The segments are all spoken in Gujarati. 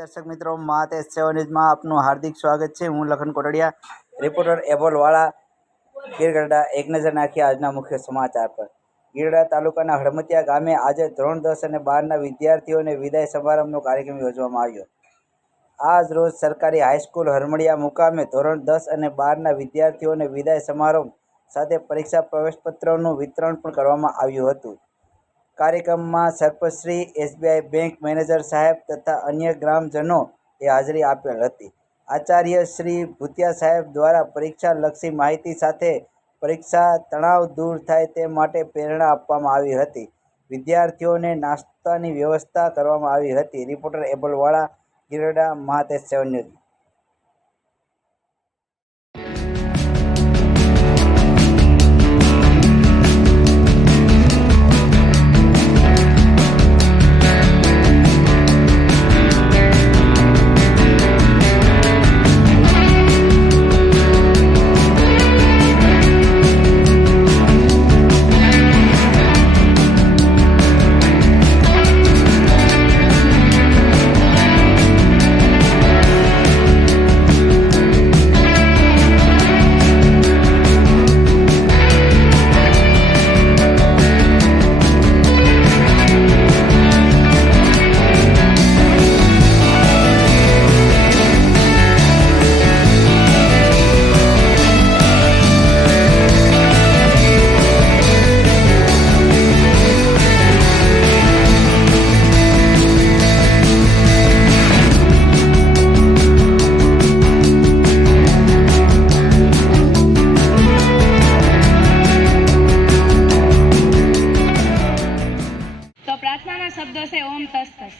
દર્શક મિત્રો, મહાતેજ સેવા ન્યૂઝમાં આપનું હાર્દિક સ્વાગત છે। હું લખન કોટડિયા, રિપોર્ટર એબોલવાળા, ગીરગઢડા। એક નજર નાખીએ આજના મુખ્ય સમાચાર પર। ગીરગઢડા તાલુકાના હળમતિયા ગામે આજે ધોરણ 10 અને 12ના વિદ્યાર્થીઓને વિદાય સમારંભનો કાર્યક્રમ યોજવામાં આવ્યો। આજ રોજ સરકારી હાઈસ્કૂલ હરમડિયા મુકામે ધોરણ 10 અને 12ના વિદ્યાર્થીઓને વિદાય સમારંભ સાથે પરીક્ષા પ્રવેશપત્રોનું વિતરણ પણ કરવામાં આવ્યું હતું। કાર્યક્રમમાં સરપંચશ્રી, એસબીઆઈ બેંક મેનેજર સાહેબ તથા અન્ય ગ્રામજનોએ હાજરી આપેલ હતી। આચાર્ય શ્રી ભૂતિયા સાહેબ દ્વારા પરીક્ષાલક્ષી માહિતી સાથે પરીક્ષા તણાવ દૂર થાય તે માટે પ્રેરણા આપવામાં આવી હતી। વિદ્યાર્થીઓને નાસ્તાની વ્યવસ્થા કરવામાં આવી હતી। રિપોર્ટર એબોલવાળા, ગીરગઢડા, મહાતેજ સેવા ન્યૂઝ। प्रार्थना शब्दों से ओम तस तस।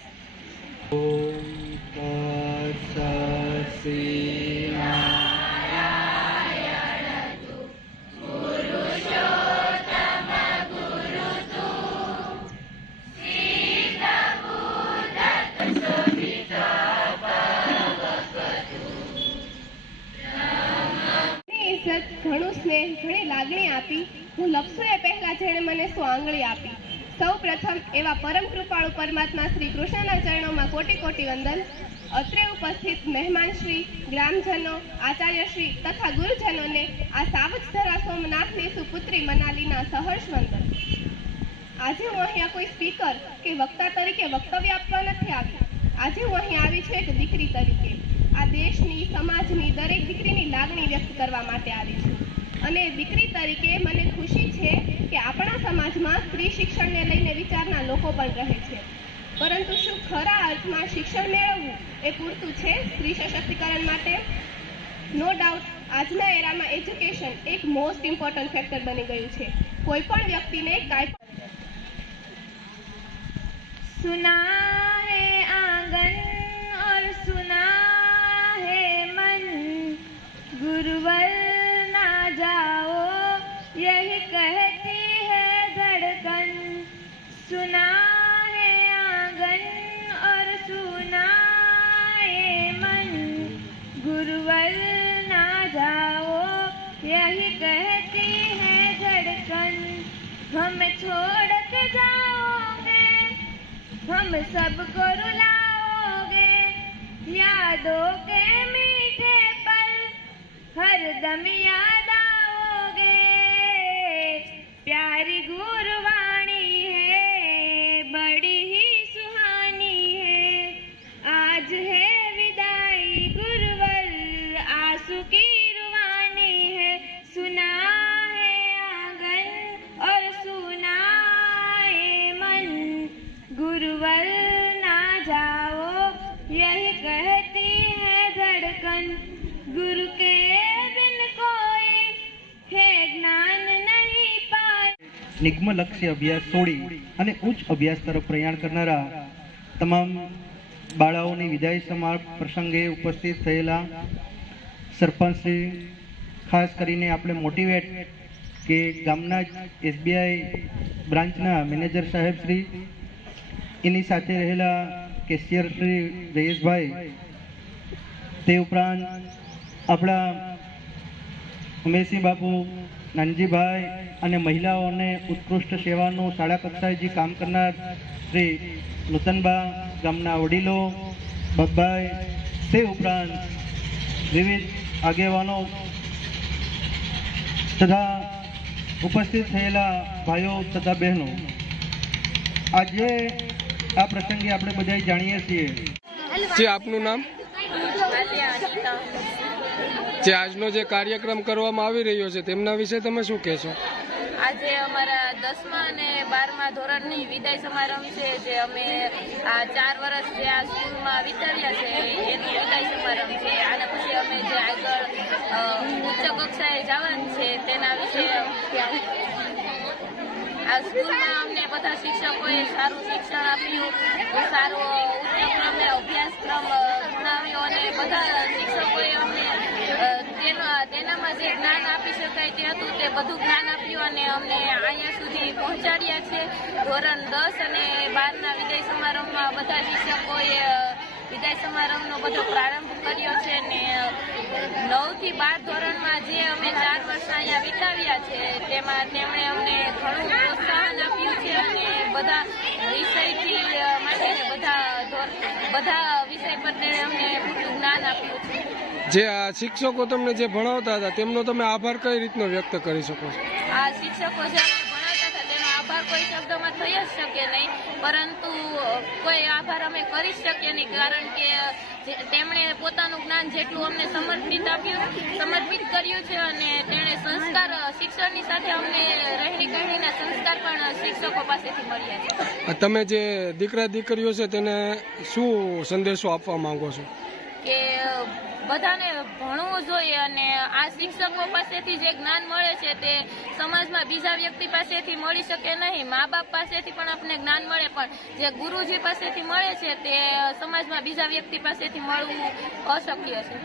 ઘણું સ્નેહ, ઘણી લાગણી આપી, હું લપસું એ પહેલા જેણે મને સ્વાંગળી આપી। સૌ પ્રથમ એવા પરમ કૃપાળુ પરમાત્મા શ્રી કૃષ્ણના ચરણોમાં કોટી કોટી વંદન। અત્રે ઉપસ્થિત મહેમાનશ્રી, ગ્રામજનો, આચાર્યશ્રી તથા ગુરુજનોને આ સાવજધરા સોમનાથની સુપુત્રી મનાલીના સહર્ષ વંદન। આજે હું અહીંયા કોઈ સ્પીકર કે વક્તા તરીકે વક્તવ્ય આપવા નથી આવી। આજે હું અહીં આવી છું એક દીકરી તરીકે, આ દેશની, સમાજની દરેક દીકરીની લાગણી વ્યક્ત કરવા માટે આવી છું। અને દીકરી તરીકે મને ખુશી છે કે આપણા સમાજમાં સ્ત્રી શિક્ષણને લઈને વિચારના લોકો પણ રહે છે, પરંતુ શું ખરા અર્થમાં શિક્ષણ મેળવવું એ પૂરતું છે સ્ત્રી સશક્તિકરણ માટે? નો ડાઉટ આજના એરામાં એજ્યુકેશન એક મોસ્ટ ઇમ્પોર્ટન્ટ ફેક્ટર બની ગયું છે। કોઈ પણ વ્યક્તિને કાંઈ सुना है आंगन और सुना है मन, गुरुवर ना जाओ यही कहती है धड़कन। सुना है आंगन और सुना है मन, गुरुवर ना जाओ यही कहती है धड़कन। हम छोड़ के जाओगे, हम सबको रुलाओगे, यादों के मीठे पल हर दम याद आओगे। प्यारी गुरवाणी है, बड़ी ही सुहानी है, आज है विदाई गुरुवर, आंसू की रुवानी है। सुना है आंगन और सुना है मन, गुरुवर ना जाओ यही कहती है धड़कन। गुरु के बिन कोई है ज्ञान नहीं पाए। નિગમલક્ષી અભ્યાસ છોડી અને ઉચ્ચ અભ્યાસ તરફ પ્રયાણ કરનારા તમામ બાળાઓની વિદાય સમારોહ પ્રસંગે ઉપસ્થિત થયેલા સરપંચશ્રી, ખાસ કરીને આપણે મોટિવેટ કે ગામના એસબીઆઈ બ્રાન્ચના મેનેજર સાહેબશ્રી, એની સાથે રહેલા કેશિયર શ્રી જયેશભાઈ, તે ઉપરાંત આપણા ઉમેશસિંહ બાપુ, નાનજીભાઈ અને મહિલાઓને ઉત્કૃષ્ટ સેવાનું શાળા કક્ષાએ જે કામ કરનાર શ્રી નૂતનબા, ગામના વડીલો, બાબાઈ તે ઉપરાંત વિવિધ આગેવાનો તથા ઉપસ્થિત થયેલા ભાઈઓ તથા બહેનો, આજે આ પ્રસંગે આપણે બધા જાણીએ છીએ જે આપનું નામ, જે આજનો જે કાર્યક્રમ કરવામાં આવી રહ્યો છે તેમના વિશે તમે શું કહેશો? આજે અમારા 10મા અને 12મા ધોરણની વિદાય સમારંભ છે, જે અમે આ 4 વર્ષ જે આ સ્કૂલમાં વિતાવ્યા છે એનો વિદાય સમારંભ છે. આના પછી અમે જે આગળ ઉચ્ચ કક્ષાએ જવાનું છે તેના વિશે આ સ્કૂલમાં અમને બધા શિક્ષકોએ સારું શિક્ષણ આપ્યું, સારો ઉચ્ચક્રમે અભ્યાસક્રમ ભણાવ્યો અને બધા શિક્ષકોએ અમને તેનામાં જે જ્ઞાન આપી શકાય તે હતું તે બધું જ્ઞાન આપ્યું અને અમને અહીંયા સુધી પહોંચાડ્યા છે. ધોરણ 10 અને 12ના વિદાય સમારંભમાં બધા શિક્ષકોએ વિદાય સમારંભનો બધો પ્રારંભ કર્યો છે ને 9 થી 12 ધોરણમાં જે અમે 4 વર્ષ અહીંયા વિતાવ્યા છે તેમાં તેમણે અમને ઘણું પ્રોત્સાહન આપ્યું છે અને બધા વિષયથી માટે બધા વિષય પર તેણે અમને પૂરતું જ્ઞાન આપ્યું છે. જે આ શિક્ષકો તમને જે ભણાવતા હતા તેમનો તમે આભાર કઈ રીતનો વ્યક્ત કરી શકો છો? આ શિક્ષકો જે અમને ભણાવતા હતા તેનો આભાર કોઈ શબ્દમાં થઈ જ શકે નહીં, પરંતુ કોઈ આભાર અમે કરી શકીએ નહીં, કારણ કે તેમણે પોતાનું જ્ઞાન જેટલું અમને સમર્પિત કર્યું છે અને તેણે સંસ્કાર શિક્ષણની સાથે અમને રહેણી કહેણીના સંસ્કાર પણ શિક્ષકો પાસેથી મળ્યા છે. તમે જે દીકરા દીકરીઓ છે તેને શું સંદેશો આપવા માંગો છો? કે બધાને ભણવું જોઈએ અને આ શિક્ષકો પાસેથી જે જ્ઞાન મળે છે તે સમાજમાં બીજા વ્યક્તિ પાસેથી મળી શકે નહીં. મા બાપ પાસેથી પણ આપણને જ્ઞાન મળે, પણ જે ગુરુજી પાસેથી મળે છે તે સમાજમાં બીજા વ્યક્તિ પાસેથી મળવું અશક્ય છે.